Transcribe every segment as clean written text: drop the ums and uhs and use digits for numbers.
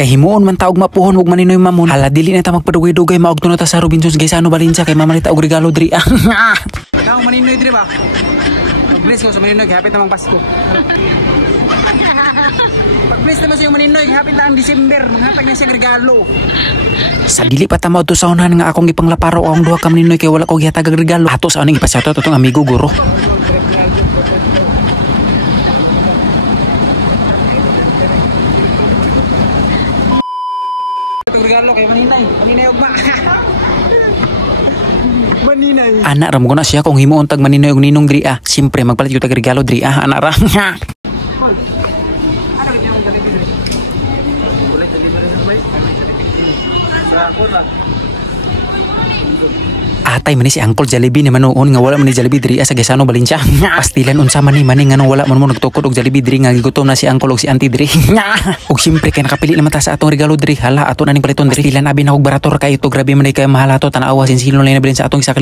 Kay himuon man taog mapuhon ug maninoy mamon. Hala dili na ta magpadugay-dugay maog tuno ta sa Robinsons Gaisano Valencia kay mamalita og regalo diri. Ikaw maninoy diri ba? Mag-bless ko sa maninoy hapit namang Pasko. Pag-bless naman sa yung maninoy hapit na ang December, maghatag na siya regalo. Sa dili pa tamaw to sa unahan nga akong ipanglaparo akong duha ka maninoy kay wala ko gihatag og regalo. Ato sa aning ipasyato tong amigo guro. Itong regalo kay maninay, maninay ugma. Maninay. Anak ram ko na siya kung himuon tag maninoy og ninong diri ah. Siyempre magpalit yung tag regalo diri ah, anak ra. Atay man ni si Uncle Jollibee ni manoon nga wala man ni Jollibee diri sa Gaisano Valencia. Pastilan unsa man ni nga wala man mo nagtukod og Jollibee diri nga gigutom na si Uncle og si Auntie diri. Ug siyempre kay nakapili naman ta sa atong regalo diri. Hala ato na ning paliton diri. Pastilan abi na og barator kay ito grabe man kay mahal ato tan-awa sinsilo lang na bilin sa atong 1,000.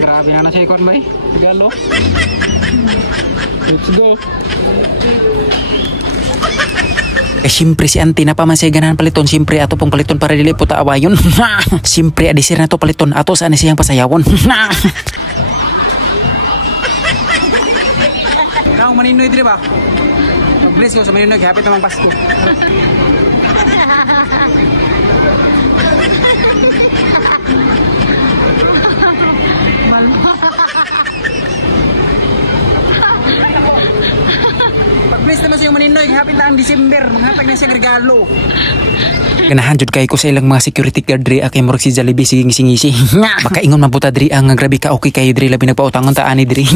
Grabe na siya ikon bay. Regalo. Let's go. Eh siyempre si Auntie na pa man siya ganahan paliton. Siyempre ato pong paliton para dili po taawayon. Siyempre adisir na to paliton. Ato saan siyang pasayawon. Ikaw maninoy diri ba? Mag-bless ko sa maninoy hapit namang Pasko. Pag-bless naman sa yung maninoy hapit na ang December, maghatag na siya regalo. Ganahan jud kay ko sa ilang mga security guard diri kay murag si Jollibee sige ngisi-ngisi. Makaingon man puta diri ang grabe ka okay kayo diri labi nagpautangon ta ani diri.